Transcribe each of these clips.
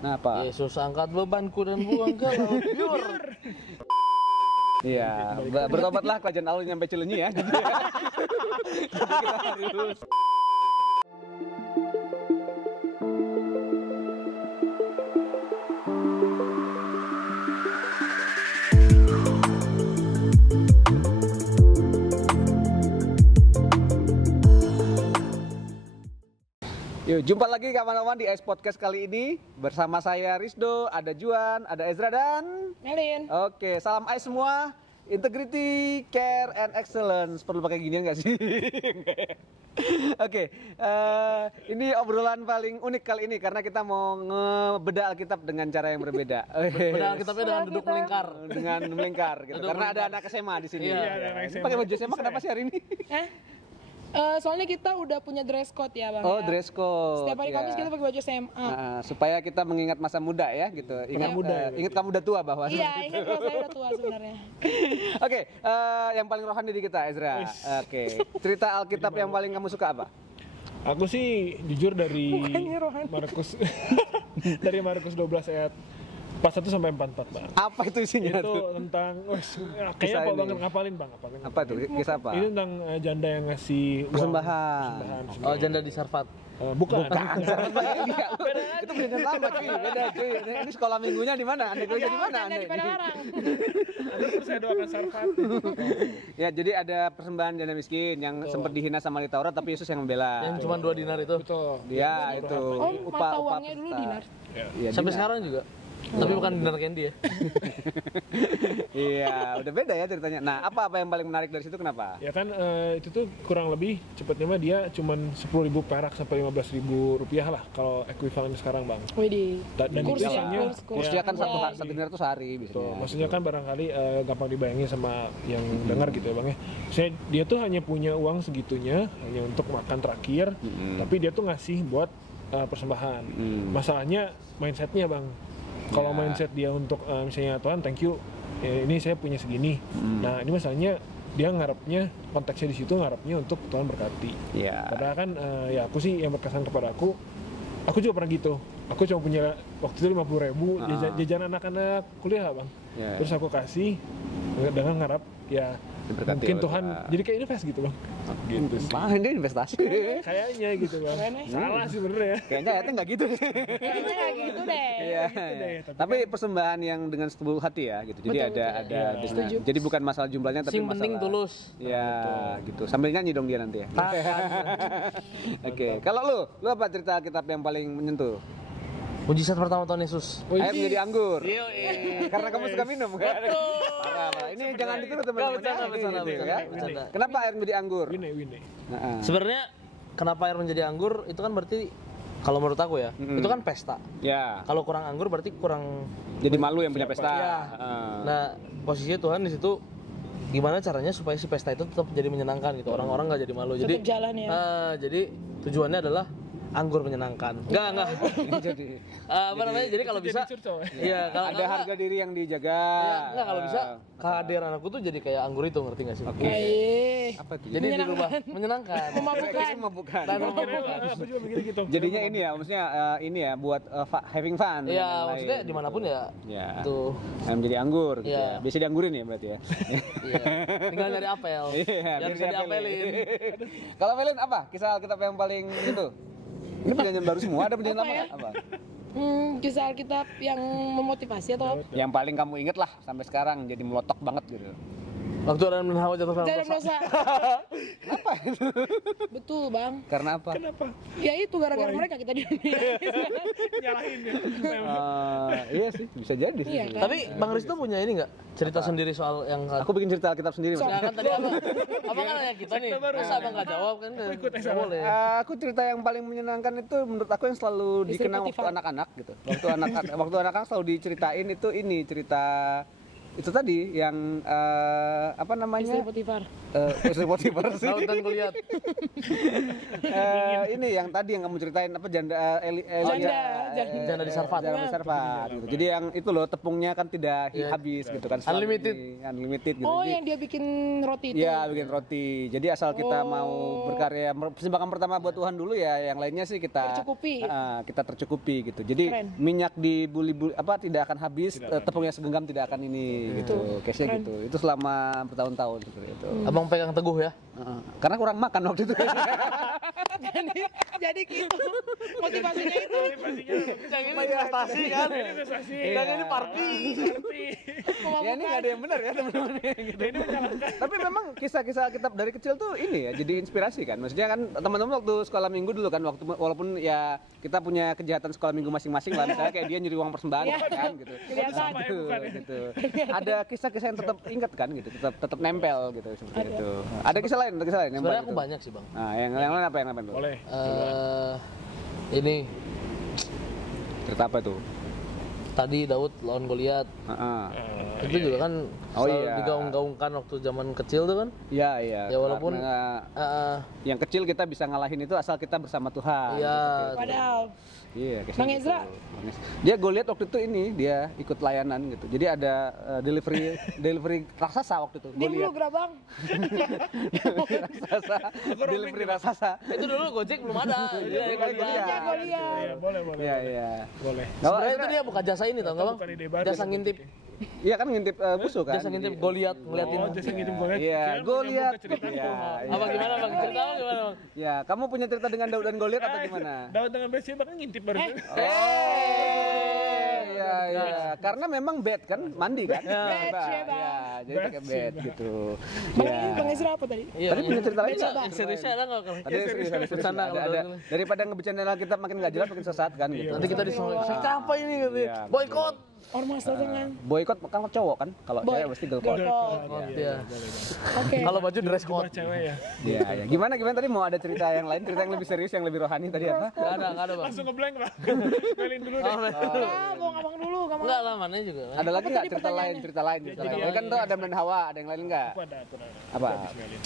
Kenapa? Yesus angkat bebanku dan buang ke laut biur. Iya, bertobatlah kerajaan Allah nyampe Cileunyi ya. Jadi kita harus Yuk, jumpa lagi kawan-kawan di Ice Podcast kali ini. Bersama saya Rizdo, ada Juan, ada Ezra dan Melin. Oke, salam Ice semua. Integrity, care, and excellence. Perlu pakai ginian nggak sih? Oke, ini obrolan paling unik kali ini karena kita mau ngebedah Alkitab dengan cara yang berbeda. Bedah Alkitabnya dengan duduk melingkar. Dengan melingkar gitu. Duduk Karena ada melingkar. anak SMA di sini. Iya, ada anak SMA. Pakai baju SMA kenapa sih hari ini? Soalnya kita udah punya dress code ya Bang. Oh, ya. dress code. Setiap hari Kamis ya. kita pakai baju SMA. Nah, supaya kita mengingat masa muda ya gitu. Ingat muda ya, ingat kamu udah tua bahwa. Iya, ingat kalau saya udah tua sebenarnya. Oke, yang paling rohani di kita Ezra. Oke, cerita Alkitab yang paling kamu suka apa? Aku sih jujur dari Bukannya rohani. Markus dari Markus 12 ayat 41 sampai 44, Bang. Apa itu isinya Itu tuh? tentang Kisah kayaknya apa ini. banget ngapalin, Bang, ngapalin. Apa tuh? Kisah apa? Ini tentang janda yang ngasih uang, Persembahan. Oh, janda di Sarfat. Bukan. Iya, itu beda lama cuy, beda cuy. Ini sekolah minggunya di mana? Anda kerja di mana? Ada di Padalarang. Terus saya doakan Sarfat. Ya, jadi ada persembahan janda miskin yang sempat dihina sama di Taurat tapi Yesus yang membela. Yang cuma 2 dinar itu. Betul. Ya, itu. Oh, mata uangnya dulu peserta. dinar. Iya, Sampai dinar. sekarang juga. Tapi bukan dinar candy ya. Iya, udah beda ya ceritanya. Nah, apa yang paling menarik dari situ kenapa? Ya kan itu tuh kurang lebih cepatnya mah dia cuman 10.000 perak sampai 15.000 rupiah lah kalau ekuivalen sekarang, Bang. Widih. Dan Kurs itu ya, isinya kurs. Dia kan Iya. satu dinar tuh sehari Betul. biasanya. Maksudnya kan barangkali gampang dibayangin sama yang dengar gitu ya, Bang ya. Maksudnya dia tuh hanya punya uang segitunya hanya untuk makan terakhir, tapi dia tuh ngasih buat persembahan. Masalahnya mindsetnya, Bang. Kalau Ya. mindset dia untuk misalnya Tuhan thank you, ini saya punya segini. Nah ini masalahnya dia ngarepnya, konteksnya di situ ngarepnya untuk Tuhan berkati. Iya. Padahal kan ya aku sih yang berkesan kepada aku juga pernah gitu. Aku cuma punya waktu itu 50.000 jajan anak-anak kuliah, Bang. Ya. Terus aku kasih dengan ngarap ya Diberkati mungkin oleh Tuhan Tuhan. jadi kayak invest gitu, Bang. Gitu sih. Wah, ini investasi. Kayaknya gitu, Bang. Keren ya. Salah sih bener ya. Kayaknya ayatnya nggak gitu. Kayaknya nggak gitu deh. Iya. deh, Tapi persembahan yang dengan sepenuh hati ya gitu. Jadi Betul, ada betul. dengan- Setuju. jadi bukan masalah jumlahnya tapi Sing penting masalah tulus. Ya, gitu. Sambil nyanyi dong dia nanti ya. Oke, kalau lu apa cerita Alkitab yang paling menyentuh? Mujizat pertama Tuhan Yesus. Air menjadi anggur. Iya. Karena kamu suka minum kan? Parah. Ini jangan ditiru teman-teman. Bercanda, Ini bercanda, gitu, bercanda, ya. bercanda. Kenapa air menjadi anggur? Wine. Nah, Sebenarnya kenapa air menjadi anggur itu kan berarti kalau menurut aku ya, itu kan pesta. ya. Kalau kurang anggur berarti kurang. Jadi malu yang punya pesta. Iya. Ah. Nah, posisinya Tuhan di situ gimana caranya supaya si pesta itu tetap jadi menyenangkan gitu. Orang-orang nggak jadi malu. Tetap jalan ya. Jadi tujuannya adalah anggur menyenangkan. Enggak. Jadi Apa namanya? Jadi kalau bisa iya, kalau ada harga diri yang dijaga. enggak kalau bisa kehadiran aku tuh jadi kayak anggur itu, ngerti nggak sih? Baik. Apa tuh? Jadi dirubah menyenangkan. Memabukkan. Memabukkan. Dan memabukkan. Aku juga mikir gitu. Jadinya ini ya, maksudnya ini ya buat having fun. dengan Iya, yang maksudnya lain, dimanapun gitu. ya. Ya. Itu. Menjadi anggur gitu Iya. ya. Biasa dianggurin ya berarti ya. Iya. Tinggal nyari apel. Iya, Biar bisa diapelin. Kalau Melin apa? Kisah Alkitab yang paling itu? Ini perjanjian baru semua, ada perjanjian Apa lama ya? nggak? Apa? Kisah Alkitab yang memotivasi atau apa? Yang paling kamu inget lah sampai sekarang jadi melotok banget gitu. Waktu Adam dan Hawa jatuh dalam Dalam dosa. dosa. Apa itu? Betul Bang. Karena apa? Kenapa? Ya itu gara-gara mereka kita di dunia. Nyalahin ya. Iya sih, bisa jadi sih. Iya, kan? Tapi Bang Risto punya ini nggak? Cerita sendiri soal yang Aku bikin cerita Alkitab sendiri Mas. Ya kan tadi apa kan nanya kita nih. Masa Abang nggak jawab kan? Nggak boleh. Aku cerita yang paling menyenangkan itu menurut aku yang selalu Istri dikenang waktu Potifar. anak-anak gitu. Waktu anak-anak selalu diceritain itu ini cerita itu tadi yang apa namanya? Istri Potifar. Istri Potifar sih. Lautan kulihat. Ini yang tadi yang kamu ceritain apa janda Janda di Sarfat. Janda di Sarfat gitu. Jadi yang itu loh tepungnya kan tidak Iya. habis gitu kan. Unlimited. Unlimited gitu. Oh, Jadi- yang dia bikin roti itu. Iya, bikin roti. Jadi asal kita mau berkarya, persembahan pertama buat Tuhan dulu ya, yang lainnya sih kita Tercukupi. kita tercukupi gitu. Jadi Keren. minyak di buli-buli apa tidak akan habis, tepungnya segenggam tidak akan ini gitu. Case-nya gitu. Itu selama bertahun-tahun seperti itu. Abang pegang teguh ya. Karena kurang makan waktu itu. jadi gitu. Motivasinya itu. Yang ini investasi kan. Investasi. Yang ini party. Ya ini nggak ada yang benar ya teman-teman gitu. Tapi memang kisah-kisah kita dari kecil tuh ini ya jadi inspirasi kan. Maksudnya kan teman-teman waktu sekolah minggu dulu kan walaupun ya kita punya kejahatan sekolah minggu masing-masing lah misalnya kayak dia nyuri uang persembahan kan gitu. Kelihatan. Gitu. Ada kisah-kisah yang tetap ingat kan gitu, tetap nempel gitu seperti itu. Ada kisah lain yang Sebenarnya baik aku itu? banyak sih bang. Nah, yang lain apa yang lain tuh? Boleh. Ini Cerita apa tuh? tadi Daud lawan Goliat. Heeh. Itu juga kan Oh, selalu iya. digaung-gaungkan waktu zaman kecil tuh kan. Iya, iya. Ya, walaupun- Karena yang kecil kita bisa ngalahin itu asal kita bersama Tuhan. Iya. Padahal Iya, kayak Bang gitu. Ezra? Bang Ezra. Dia gue lihat waktu itu dia ikut layanan gitu. Jadi ada delivery raksasa waktu itu. Gue diam dulu lihat Gerabang. raksasa, delivery raksasa. Itu dulu Gojek belum ada. Iya, Gojek Goliat. iya. Gue lihat. Iya, boleh, boleh. Iya, boleh. iya. Boleh. Sebenarnya itu dia buka jasa ini tau nggak bang? Bukan ide baru. Jasa ngintip, Iya kan ngintip musuh kan. jasa ngintip Jadi- Goliat ngeliatin. Oh, jasa ngirim gue. Iya, gue lihat. Iya, Apa gimana bang? Cerita apa gimana bang? Ya, kamu punya cerita dengan Daud dan Goliat atau gimana? Daud dengan Besi bahkan ngintip baru. Iya, iya. Karena memang bed kan, mandi kan? Bed, Iya, Sheba. iya, jadi pakai bed gitu. Bang Ezra apa tadi? Iya. Tadi punya cerita lain Beda, nggak? Bang. Seriusnya ada nggak? Ada serius, ada serius. Bercanda Ada, kalau ada. Daud. Daripada ngebercandain kita makin nggak jelas, makin sesat kan gitu. Nanti kita disuruh cerita apa ini gitu? Iya. Boykot. Ormas dagangan. Boykot kan cowok kan, kalau cewek pasti girl code. Boykot. Iya. Oke. Kalau baju dress Cuma code. cewek ya. Iya, iya. Gimana tadi mau ada cerita yang lain, cerita yang lebih serius, yang lebih rohani tadi apa? Nggak ada bang. Langsung ngeblank lah. Melin dulu deh. Nah, mau ngomong dulu, ngomong. Enggak lah mana juga. Ada lagi nggak tadi cerita lain, pertanyaannya? cerita lain, cerita lain? Ini kan tuh ada Dan Hawa, ada yang lain nggak? Aku ada. Apa? Melin.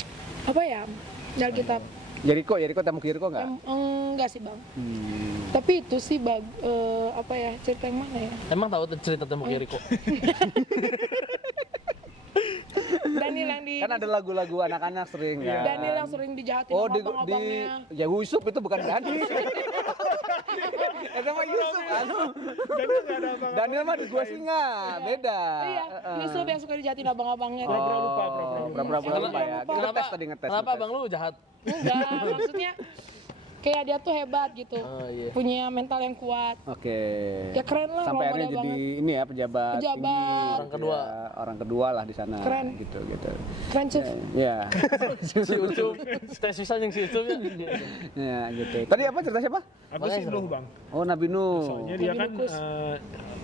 Apa ya? Dari kitab. Jericho, tembok Jericho nggak? Enggak sih, Bang. Tapi itu sih apa ya? Cerita yang mana ya? Emang tahu cerita tembok Jericho? Daniel yang di Kan ada lagu-lagu anak-anak sering kan? Daniel yang sering dijahatin Oh, sama di abang-abangnya. ya Yusuf itu bukan Dani. Itu mah Yusuf anu. Daniel nggak ada apa-apa. Daniel mah di gua singa, beda. Iya, Yusuf yang suka dijahatin abang-abangnya. Pura-pura lupa, Pura-pura lupa ya. Lupa. Ngetes tadi ngetes. Kenapa abang lu jahat? Enggak, maksudnya kayak dia tuh hebat gitu. Oh iya. Punya mental yang kuat. Oke. Ya keren lah, Sampai role akhirnya model jadi banget. ini ya pejabat. Pejabat. tinggi, Orang kedua. ya, orang kedua lah di sana. Keren. Gitu. Keren, Cuf. Ya. Si Ucup, tes bisa yang si Ucup ya. Ya, gitu. Tadi apa cerita siapa? Aku sih Nuh bang. Oh, Nabi Nuh. Soalnya dia kan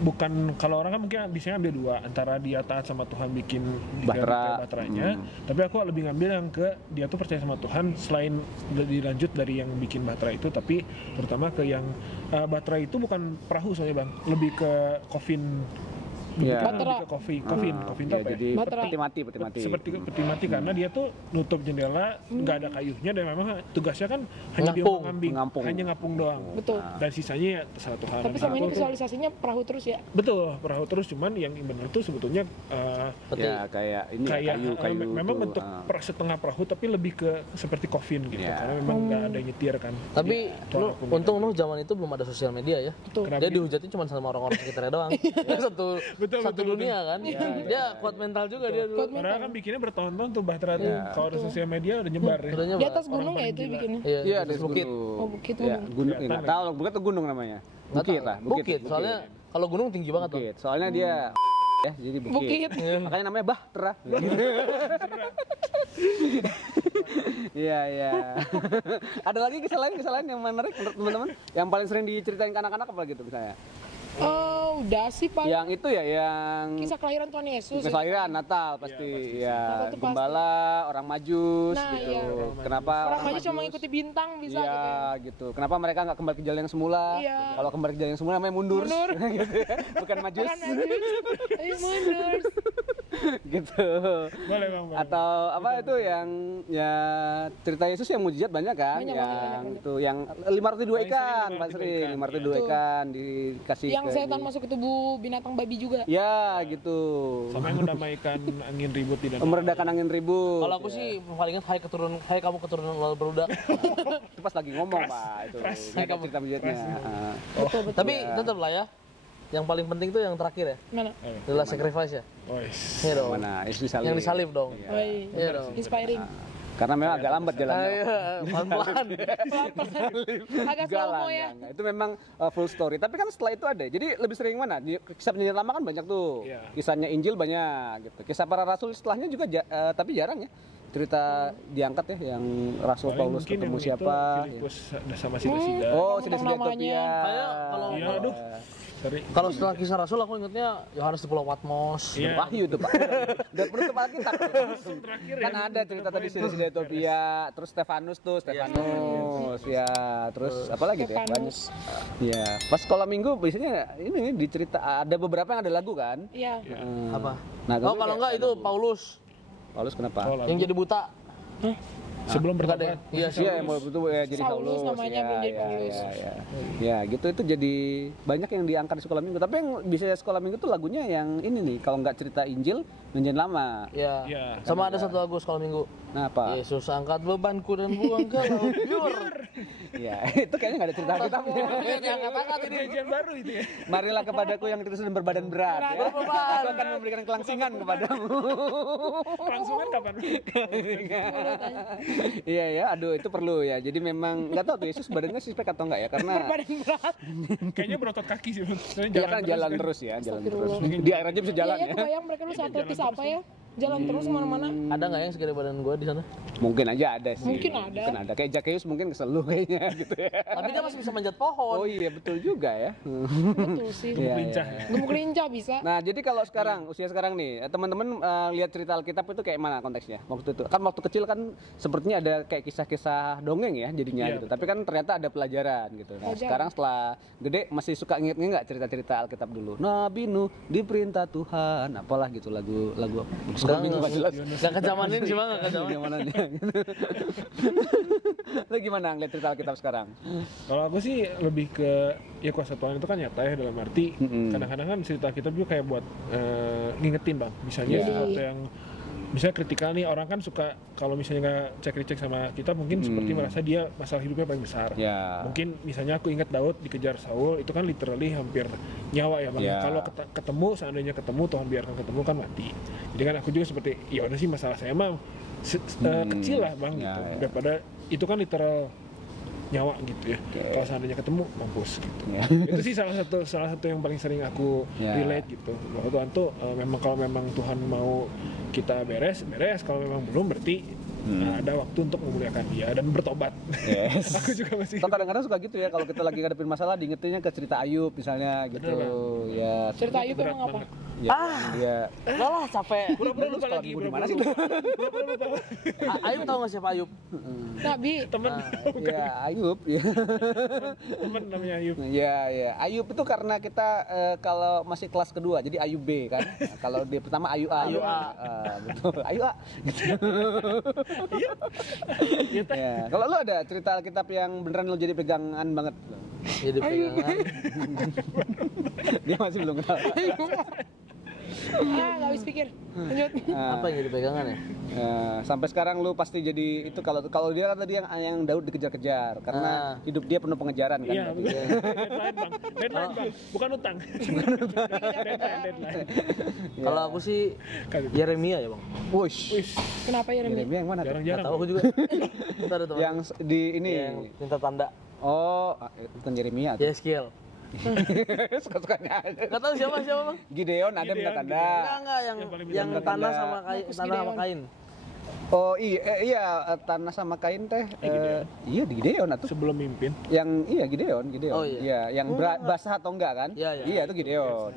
bukan kalau orang kan mungkin bisa ngambil dua antara dia taat sama Tuhan bikin Bahtera. baterainya, tapi aku lebih ngambil yang ke dia tuh percaya sama Tuhan selain dilanjut dari yang bikin baterai itu, tapi terutama ke yang baterai itu bukan perahu soalnya bang, lebih ke coffin. Iya. Lebih ke coffin itu Ya, apa ya? jadi Bahtera. peti mati. Seperti peti mati karena dia tuh nutup jendela nggak ada kayunya dan memang tugasnya kan hanya dia Ngapung. Ngapung. hanya ngapung doang. Betul. Dan sisanya ya terserah Tuhan. Tapi Dan sama ini aku tuh- visualisasinya perahu terus ya. betul perahu terus, cuman yang benar tuh sebetulnya Peti. Ya, kayak ini ya, kayak kayu memang tuh, bentuk ah. setengah perahu tapi lebih ke seperti coffin gitu Ya. karena memang nggak ada nyetir kan. Tapi Tuhan lu, aku untung lu zaman itu belum ada sosial media ya. Betul. Kenapa Dia gitu? dihujatin cuma sama orang-orang sekitarnya doang. Dia satu dunia kan. Dia kuat mental juga dia dulu. Kuat Padahal kan bikinnya bertahun-tahun tuh Bahtera tuh Iya. kalau ada sosial media udah nyebar ya. Udah Di nyoba. atas gunung ya itu bikinnya. Iya, Iya, di ada atas bukit. Oh, bukit Ya, gunung. gunung. Kelihatan Nggak tahu, bukit atau gunung namanya? Nggak Bukit tahu. lah, Bukit. Soalnya kalau gunung tinggi banget tuh. Bukit. Soalnya dia ya, jadi bukit. Bukit. Makanya namanya Bahtera. Iya, iya. Ada lagi kisah lain yang menarik menurut teman-teman? Yang paling sering diceritain ke anak-anak apa gitu misalnya? Udah sih Pak. Yang itu ya, yang Kisah kelahiran Tuhan Yesus. kisah kelahiran Natal pasti. Ya, Natal tuh gembala, orang majus Nah, gitu. iya. Kenapa Orang aja cuma ngikuti bintang bisa Iya, gitu. Ya. gitu. Kenapa mereka nggak kembali ke jalan yang semula? Iya. Kalau kembali ke jalan yang semula namanya mundur. Mundur. gitu ya. Bukan majus. Bukan majus. Tapi mundur. gitu. Boleh bang. Atau apa itu yang ya cerita Yesus yang mujizat banyak kan? Banyak, yang banyak. itu yang 5 roti 2 ikan, Pak Paling sering Sri, 5 roti 2 Itu. ikan dikasih Yang ke setan ini. masuk ke tubuh binatang babi juga. Ya, gitu. Sama yang mendamaikan angin ribut di danau. Meredakan angin ribut. Kalau aku sih paling ingat hai kamu keturunan ular berudak. Itu pas lagi ngomong, Pak, itu. Nggak ada cerita mujizatnya. Ah. Betul betul. Tapi tetap lah ya. Yang paling penting tuh yang terakhir ya. Mana? Adalah sacrifice ya. Wes. Iya dong. Mana? Yesus disalib. Yang disalib dong. Iya. Woi, Iya dong. inspiring. Karena memang agak lambat jalannya. Ayo, pelan-pelan. Agak Enggak slow lah, mo ya. enggak. Itu memang full story. Tapi kan setelah itu ada. Jadi lebih sering mana? Di kisah penyanyi lama kan banyak tuh. Iya. Kisahnya Injil banyak gitu. Kisah para rasul setelahnya juga tapi jarang ya. Cerita diangkat ya yang Rasul Paling Paulus mungkin ketemu yang siapa. itu Filipus sama Sida-Sida. Oh, Tentang sudah sudah namanya. Ethiopia. Kayak kalau Iya, aduh. Sorry. kalau setelah kisah Rasul aku ingetnya Yohanes di Pulau Patmos. Iya. Wahyu tuh Pak. Udah penutup Alkitab. Terakhir Kan yang ada cerita tadi sudah Ethiopia, terus Stefanus tuh, Stefanus ya, terus apa lagi tuh ya? Stefanus. Ya, pas sekolah minggu biasanya ini dicerita ada beberapa yang ada lagu kan. Iya. Apa? Nah, Oh kalau enggak itu Paulus Paulus kenapa? Oh, lagu. yang jadi buta. Sebelum Enggak deh. bertobat. Iya sih. Iya, yang mulai itu ya jadi Saulus Paulus. namanya, ya, belum jadi ya, Paulus. Ya, ya, gitu itu jadi banyak yang diangkat di sekolah minggu. Tapi yang bisa sekolah minggu tuh lagunya yang ini nih, kalau nggak cerita Injil, Perjanjian Lama. Iya. Iya. Sama ada satu lagu sekolah minggu. Nah, apa? Yesus angkat bebanku dan buang ke laut biur. Iya, itu kayaknya nggak ada cerita Alkitabnya. Angkat-angkat ini. Perjanjian baru itu ya. Marilah kepadaku yang terus dan berbadan berat. Ya. Berbeban. Aku akan memberikan kelangsingan kepadamu. Langsungan kapan? Iya ya, aduh itu perlu ya. Jadi memang nggak tahu tuh Yesus badannya six pack atau enggak ya, karena Badan berat. Kayaknya berotot kaki sih. Soalnya dia kan jalan terus ya, jalan terus. Di air aja bisa jalan Iya, ya. kebayang mereka lu atletis apa ya? Jalan terus kemana-mana. Ada nggak yang segede badan gua di sana? Mungkin aja ada sih. Mungkin ada. Mungkin ada. Kayak Zacchaeus mungkin kesel lu kayaknya gitu ya. Tapi dia masih bisa manjat pohon. Oh iya betul juga ya. Betul sih. Iya, lincah. iya. Gemuk lincah bisa. Nah, jadi kalau sekarang, usia sekarang nih, teman-teman lihat cerita Alkitab itu kayak mana konteksnya? Waktu itu kan waktu kecil kan sepertinya ada kayak kisah-kisah dongeng ya jadinya Iya, gitu. Tapi kan ternyata ada pelajaran gitu. Nah, Pelajaran. sekarang setelah gede masih suka inget-inget nggak cerita-cerita Alkitab dulu? Nabi Nuh diperintah Tuhan, apalah gitu lagu apa? Sekolah minggu nggak jelas. Nggak ke zaman ini sih bang, nggak ke zaman. Zamanannya gitu. Lo gimana ngeliat cerita Alkitab sekarang? Kalau aku sih lebih ke ya kuasa Tuhan itu kan nyata ya, dalam arti kadang-kadang kan cerita kita juga kayak buat ngingetin bang, misalnya Iya. sesuatu yang misalnya kritikal nih, orang kan suka kalau misalnya nggak cek sama kita mungkin seperti merasa dia masalah hidupnya paling besar. Ya. Mungkin misalnya aku ingat Daud dikejar Saul, itu kan literally hampir nyawa ya bang. Ya. Kalau ketemu, seandainya ketemu, Tuhan biarkan ketemu kan mati. Jadi kan aku juga seperti ya udah sih, masalah saya mah kecil lah bang Ya, gitu. ya. Daripada itu kan literal nyawa gitu ya. Kalau seandainya ketemu mampus gitu. Ya. Itu sih salah satu yang paling sering aku Ya. relate gitu. Bahwa Tuhan tuh memang kalau memang Tuhan mau kita beres. Kalau memang belum berarti ada waktu untuk memuliakan Dia dan bertobat. Yes. Aku juga masih Atau kadang-kadang suka gitu ya, kalau kita lagi ngadepin masalah diingetinnya ke cerita Ayub misalnya gitu. Ya. Cerita Ayub berat emang apa? banget. Ya, dia Enggak lah capek. Pura-pura lupa sekolah lagi. minggu di mana pura-pura sih? lupa. Ayub tahu nggak siapa Ayub? Nabi. Temen, Ya, Ayub. Ya. temen namanya Ayub. Ya, ya. Ayub itu karena kita kalau masih kelas kedua, jadi Ayub B kan. Nah, kalau dia pertama Ayub A. Ayub A. Betul. Ayub A. Gitu. Ya. Kalau lu ada cerita Alkitab yang beneran lu jadi pegangan banget? Jadi pegangan. Dia masih belum kenal. Nggak habis pikir. Lanjut. Apa yang jadi pegangan ya? Sampai sekarang lu pasti jadi itu, kalau dia kan tadi yang Daud dikejar-kejar karena hidup dia penuh pengejaran kan. Iya, berarti. betul. Deadline bang, deadline bang, bukan utang. Deadline. Kalau aku sih Yeremia ya bang. Wush. Kenapa ya Remi? Yeremia yang mana? tuh? Nggak Jarang-jarang. tahu aku juga. Ntar ada teman. Yang di ini. Yang minta tanda. Oh, bukan Yeremia tuh. Yeskiel. Suka-sukanya. Nggak tahu siapa Gideon ada minta tanda. Enggak yang Yang paling yang minta tanah tanda. sama kain, Markus tanah sama Gideon. kain. Oh iya, tanah sama kain teh. Iya di Gideon atuh. Sebelum mimpin. Yang iya Gideon. Oh, iya. Iya, yang basah atau enggak kan? Iya, iya. Iya itu Gideon.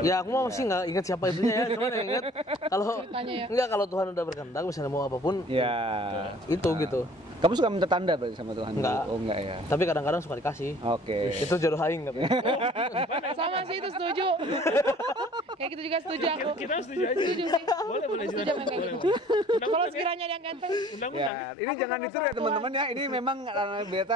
Ya aku mah masih nggak ingat siapa itunya ya, cuman yang ingat kalau Ceritanya ya. enggak kalau Tuhan udah berkehendak misalnya mau apapun Iya. itu gitu. Kamu suka minta tanda berarti sama Tuhan? Enggak. Oh enggak ya. Tapi kadang-kadang suka dikasih. Oke. Itu jodoh aing katanya. Sama sih itu setuju. Kayak gitu juga setuju aku. Kita setuju aja. Setuju sih. Boleh Setuju sama kayak gitu. Kalau sekiranya dia ganteng, Undang-undang. Ya, ini jangan ditiru ya teman-teman ya. Ini memang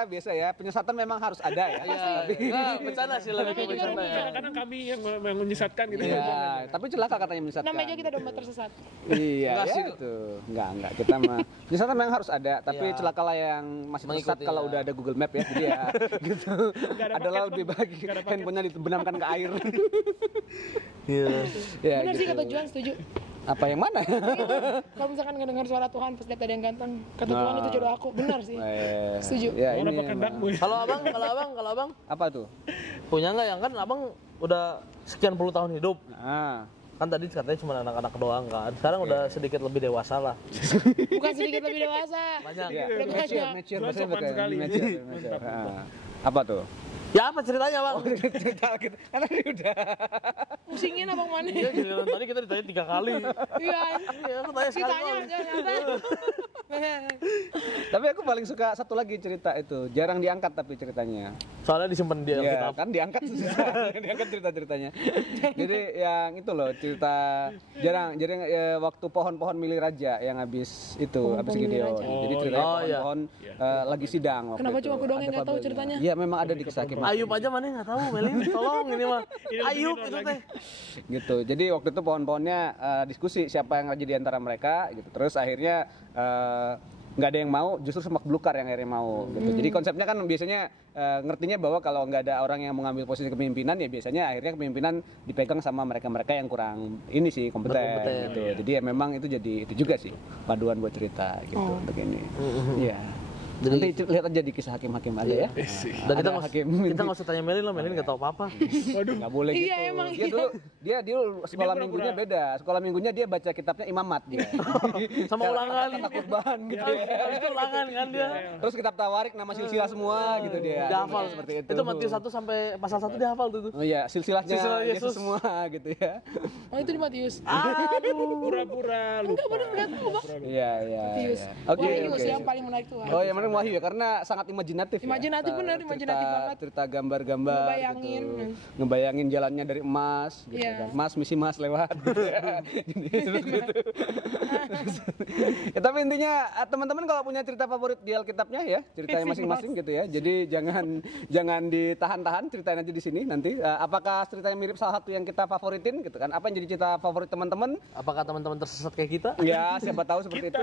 biasa ya. Penyesatan memang harus ada ya. Iya. Nah, bencana sih lebih ke bencana ya. Kadang-kadang kami yang menyesatkan gitu. Iya, tapi celaka katanya menyesatkan. namanya juga kita domba tersesat. Iya, Enggak ya sih. itu. Enggak. Kita mah penyesatan memang harus ada, tapi Iya. celakalah yang masih tersesat Mengikuti, kalau ya. udah ada Google Map ya. Jadi ya gitu. ada Adalah paket, lebih Bang. baik Nggak ada paket. handphonenya dibenamkan ke air. Iya. Ya, Benar sih gitu. kata Juan, setuju. Apa yang mana? Kalau misalkan ngedengar suara Tuhan pas lihat ada yang ganteng, kata Tuhan itu jodoh aku. Benar sih. Setuju. Ya, Mana ini kehendakmu ya? Kalau abang apa tuh? punya nggak yang kan abang udah sekian puluh tahun hidup. Nah, Kan tadi katanya cuma anak-anak doang kan. Sekarang udah sedikit lebih dewasa lah. Bukan sedikit lebih dewasa. Banyak. ya, Udah banyak. mature, Tuhan bahasanya sopan pakai sekali. mature. Mantap, Ah. Apa tuh? Ya apa ceritanya bang? Cerita gitu. Karena ini udah. Pusingin abang mana? Iya giliran tadi kita ditanya 3 kali. Iya. Iya aku tanya sekali. Ditanya doang. jangan. Tapi aku paling suka satu lagi cerita itu. Jarang diangkat tapi ceritanya. Soalnya disimpan di Iya, Alkitab. kan diangkat susah. Diangkat cerita-ceritanya. Jadi yang itu loh cerita jarang waktu pohon-pohon milih raja yang habis itu habis Pohon-pohon milih Gideon. raja. Jadi ceritanya Oh, iya. pohon-pohon lagi sidang waktu Kenapa itu. cuma aku doang yang Ada nggak tahu fabelnya. ceritanya? Iya, memang ada di kisah Hakim. Ayub aja mana nggak tahu Melin, tolong ini mah. Ayub minor itu lagi. teh. Gitu. Jadi waktu itu pohon-pohonnya diskusi siapa yang raja di antara mereka gitu. Terus akhirnya nggak ada yang mau, justru semak belukar yang akhirnya mau gitu. Jadi konsepnya kan biasanya ngertinya bahwa kalau nggak ada orang yang mengambil posisi kepemimpinan ya biasanya akhirnya kepemimpinan dipegang sama mereka-mereka yang kurang ini sih kompeten Berkompeten, gitu. Jadi ya memang itu jadi itu juga sih paduan buat cerita gitu untuk ini. Iya. Nanti lihat aja di kisah hakim-hakim aja ya. Dan kita Ada nggak hakim. kita nggak usah tanya Melin lah, Melin nggak tahu apa-apa. Nggak boleh Iya, gitu. emang Dia iya. dulu sekolah pura-pura. minggunya beda. Sekolah minggunya dia baca kitabnya Imamat dia. Sama ulangan. Kata kurban gitu ya. Habis itu ulangan kan dia. Terus kitab Tawarik nama silsilah semua gitu dia. Dia hafal Seperti itu. Itu Matius 1 sampai pasal 1 dia hafal tuh. Oh iya, silsilahnya Silsilah Yesus Yesus. semua gitu ya. Oh itu di Matius. Aduh. Pura-pura lupa. Enggak benar nggak tahu bang. Iya, iya. Matius. iya. Oke, Wahyu oke. sih yang paling menarik tuh. Oh, yang mana Wahyu ya karena sangat imajinatif. Imajinatif, ya. bener, imajinatif banget. Cerita gambar-gambar. Ngebayangin. Gitu. Ngebayangin jalannya dari emas gitu Iya. kan. Mas misi Mas lewat gitu ya. Gitu. Ya, tapi intinya teman-teman kalau punya cerita favorit di Alkitabnya ya, ceritanya masing-masing gitu ya. Jadi jangan ditahan-tahan, ceritain aja di sini nanti. Apakah ceritanya mirip salah satu yang kita favoritin gitu kan? Apa yang jadi cerita favorit teman-teman? Apakah teman-teman tersesat kayak kita? Ya, siapa tahu seperti itu.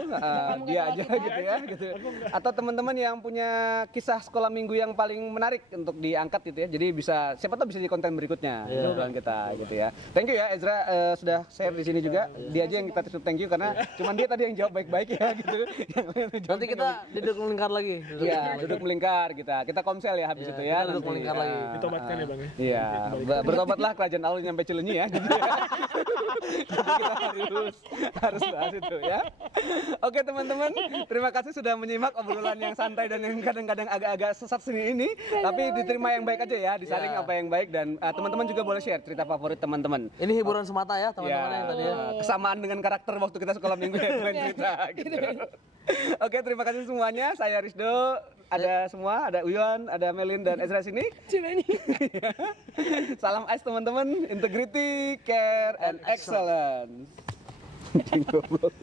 Dia aja gitu ya, gitu. Atau teman-teman yang punya kisah sekolah minggu yang paling menarik untuk diangkat gitu ya. Jadi bisa siapa tahu bisa di konten berikutnya di obrolan kita gitu ya. Thank you ya Ezra sudah share di sini juga. Dia aja yang kita thank you karena cuman dia tadi yang jawab baik-baik ya gitu. Yang lain jawab Nanti kita duduk melingkar lagi. Iya, duduk melingkar kita komsel ya habis Iya, itu ya. kita duduk nanti. melingkar lagi. Ditobatkan ya Bang ya. Iya, bertobatlah kerajaan Allah nyampe Cileunyi ya. Gitu ya. Jadi kita harus bahas itu ya. Oke teman-teman, terima kasih sudah menyimak obrolan yang santai dan yang kadang-kadang agak-agak sesat sini ini. Tapi diterima yang baik aja ya, disaring Ya. apa yang baik dan teman-teman juga boleh share cerita favorit teman-teman. Ini hiburan semata ya teman-teman yang tadi ya. Kesamaan dengan karakter waktu kita sekolah minggu ya kalian cerita gitu. Oke, terima kasih semuanya. Saya Rizdo, ada semua, ada Uyon, ada Melin dan Ezra sini. Cileni. Salam AIS teman-teman, integrity, care, and excellence. Goblok.